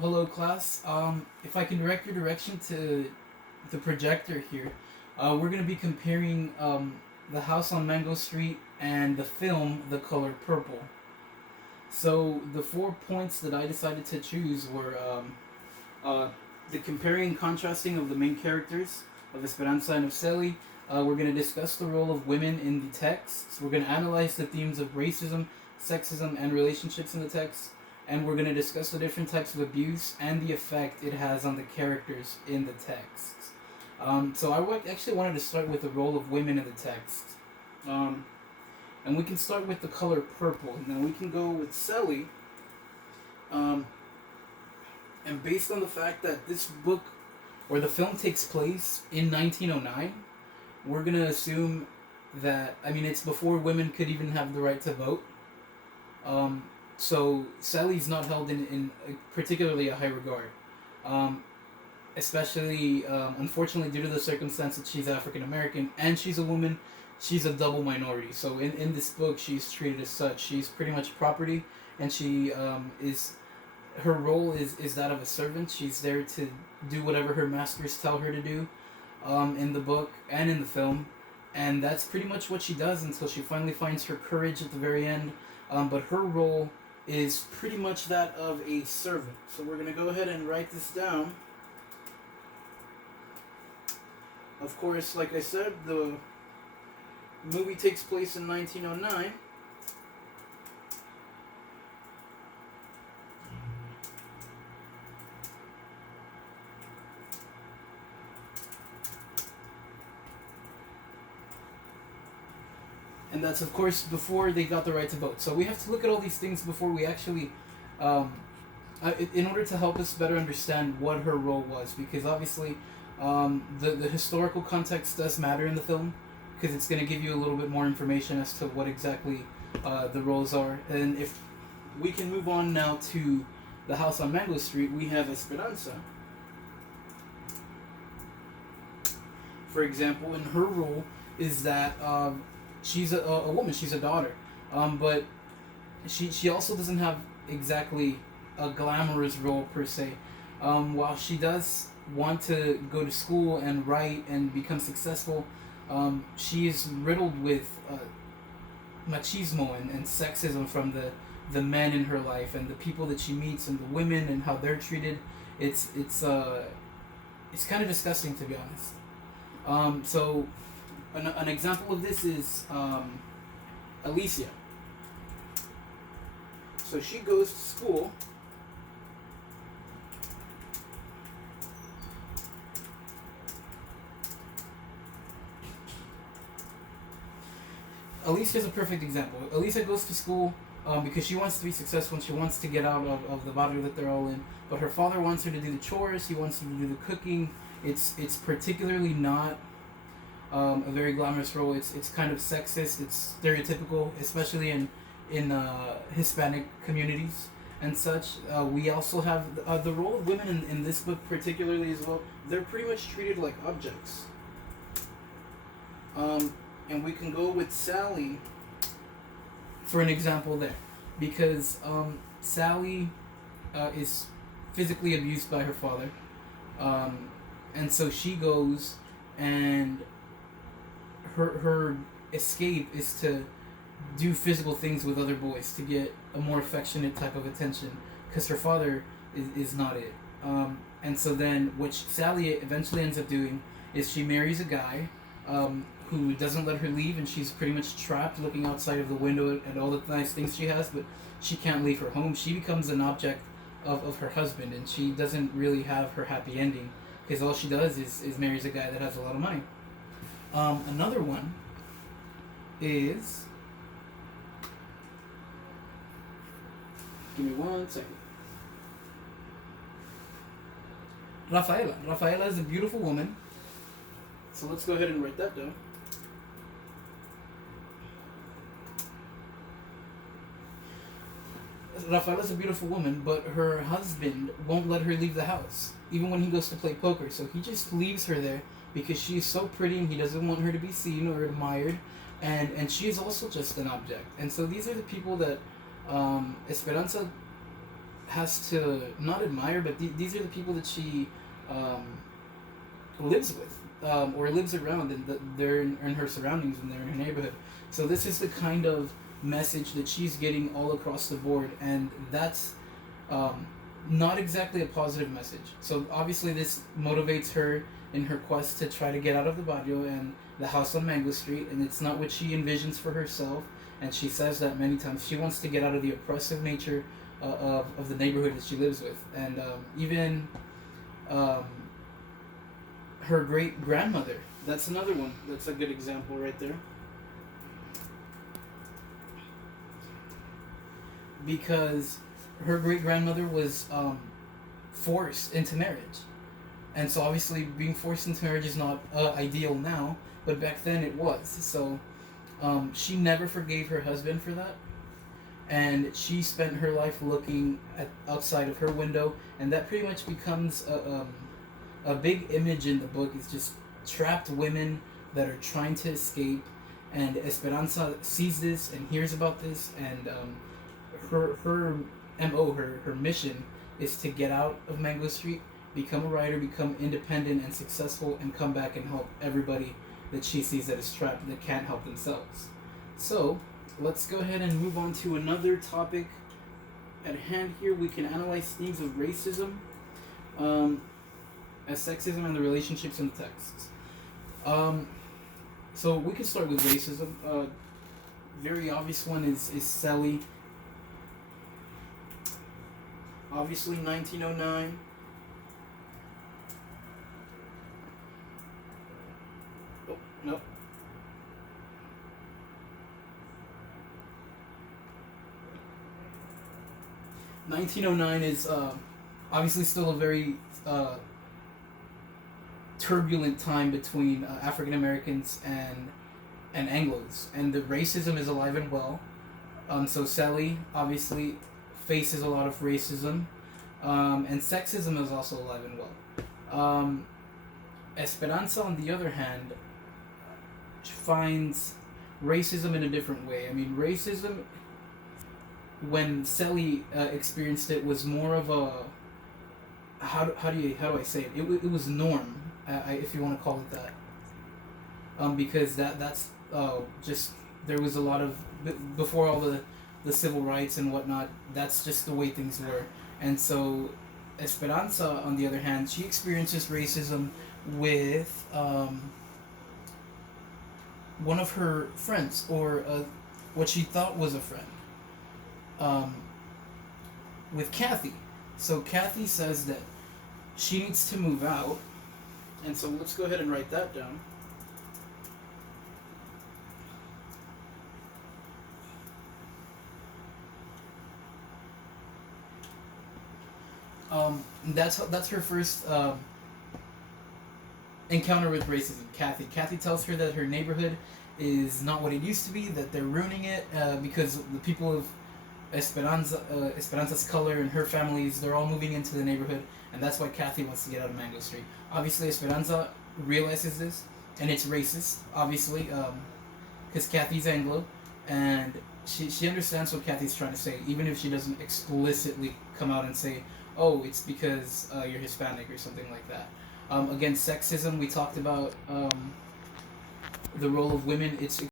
Hello, class. If I can direct your direction to the projector here, we're going to be comparing The House on Mango Street and the film The Color Purple. So, the 4 points that I decided to choose were uh, the comparing and contrasting of the main characters of Esperanza and of Celi. We're going to discuss the role of women in the texts. We're going to analyze the themes of racism, sexism, and relationships in the text. And we're going to discuss the different types of abuse and the effect it has on the characters in the texts. Actually wanted to start with the role of women in the text. Um, and we can start with the color purple. Now we can go with Celi. Um, and based on the fact that this book or the film takes place in 1909, we're gonna assume that it's before women could even have the right to vote. Um, so Sally's not held in particularly a high regard, um, especially unfortunately due to the circumstance that she's African American and she's a woman. She's a double minority. So in this book, she's treated as such. She's pretty much property, and she is her role is that of a servant. She's there to do whatever her masters tell her to do, in the book and in the film, and that's pretty much what she does until she finally finds her courage at the very end. But her role is pretty much that of a servant. So we're gonna go ahead and write this down. Of course, like I said, the movie takes place in 1909. And that's, of course, before they got the right to vote. So we have to look at all these things before we actually, um, in order to help us better understand what her role was, because obviously, the historical context does matter in the film, because it's going to give you a little bit more information as to what exactly the roles are. And if we can move on now to the house on Mango Street, we have Esperanza. For example, in her role is that she's a woman, she's a daughter, but she also doesn't have exactly a glamorous role per se. While she does want to go to school and write and become successful, she is riddled with machismo and sexism from the men in her life and the people that she meets and the women and how they're treated. It's kind of disgusting, to be honest. So an example of this is Alicia. So she goes to school. Alicia is a perfect example. Alicia goes to school because she wants to be successful and she wants to get out of the barrio that they're all in. But her father wants her to do the chores. He wants her to do the cooking. It's particularly not a very glamorous role. It's kind of sexist. It's stereotypical, especially in Hispanic communities and such. We also have the role of women in this book particularly as well. They're pretty much treated like objects. And we can go with Sally for an example there, because Sally is physically abused by her father, and so she goes and her escape is to do physical things with other boys to get a more affectionate type of attention because her father is not it. And so then what Sally eventually ends up doing is she marries a guy who doesn't let her leave, and she's pretty much trapped looking outside of the window at all the nice things she has, but she can't leave her home. She becomes an object of her husband, and she doesn't really have her happy ending because all she does is marries a guy that has a lot of money. Another one is. Give me 1 second. Rafaela. Rafaela is a beautiful woman. So let's go ahead and write that down. Rafaela's a beautiful woman, but her husband won't let her leave the house, even when he goes to play poker. So he just leaves her there because she's so pretty and he doesn't want her to be seen or admired. And she's also just an object. And so these are the people that Esperanza has to not admire, but these are the people that she um, lives with, or lives around, and they're in her surroundings and they're in her neighborhood. So this is the kind of message that she's getting all across the board, and that's um, not exactly a positive message. So obviously this motivates her in her quest to try to get out of the barrio and the house on Mango Street, and it's not what she envisions for herself. And she says that many times. She wants to get out of the oppressive nature of the neighborhood that she lives with, and even um, her great grandmother. That's another one. That's a good example right there. Because her great grandmother was forced into marriage, and so obviously being forced into marriage is not ideal now, but back then it was. So she never forgave her husband for that, and she spent her life looking at outside of her window, and that pretty much becomes a big image in the book. Is just trapped women that are trying to escape, and Esperanza sees this and hears about this, and her mo, her mission is to get out of Mango Street, become a writer, become independent and successful, and come back and help everybody that she sees that is trapped that can't help themselves. So let's go ahead and move on to another topic at hand here. We can analyze themes of racism, um, as sexism, and the relationships in the texts. Um, so we can start with racism. Very obvious one is Sally. Obviously, 1909. Oh, no. 1909 is obviously still a very turbulent time between African Americans and Anglos, and the racism is alive and well. So Sally obviously faces a lot of racism, and sexism is also alive and well. Esperanza, on the other hand, finds racism in a different way. I mean, racism, when Sally experienced it, was more of a how do I say it? It was norm, if you want to call it that. Because that's just there was a lot of before all the civil rights and whatnot. That's just the way things were, and so Esperanza, on the other hand, she experiences racism with one of her friends, or what she thought was a friend, um, with Kathy. So Kathy says that she needs to move out, and so let's go ahead and write that down. That's her first encounter with racism. Kathy tells her that her neighborhood is not what it used to be. That they're ruining it because the people of Esperanza's color and her families, they're all moving into the neighborhood, and that's why Kathy wants to get out of Mango Street. Obviously, Esperanza realizes this, and it's racist, obviously, because Kathy's Anglo, and she understands what Kathy's trying to say, even if she doesn't explicitly come out and say, "Oh, it's because you're Hispanic" or something like that. Again, sexism. We talked about the role of women. It's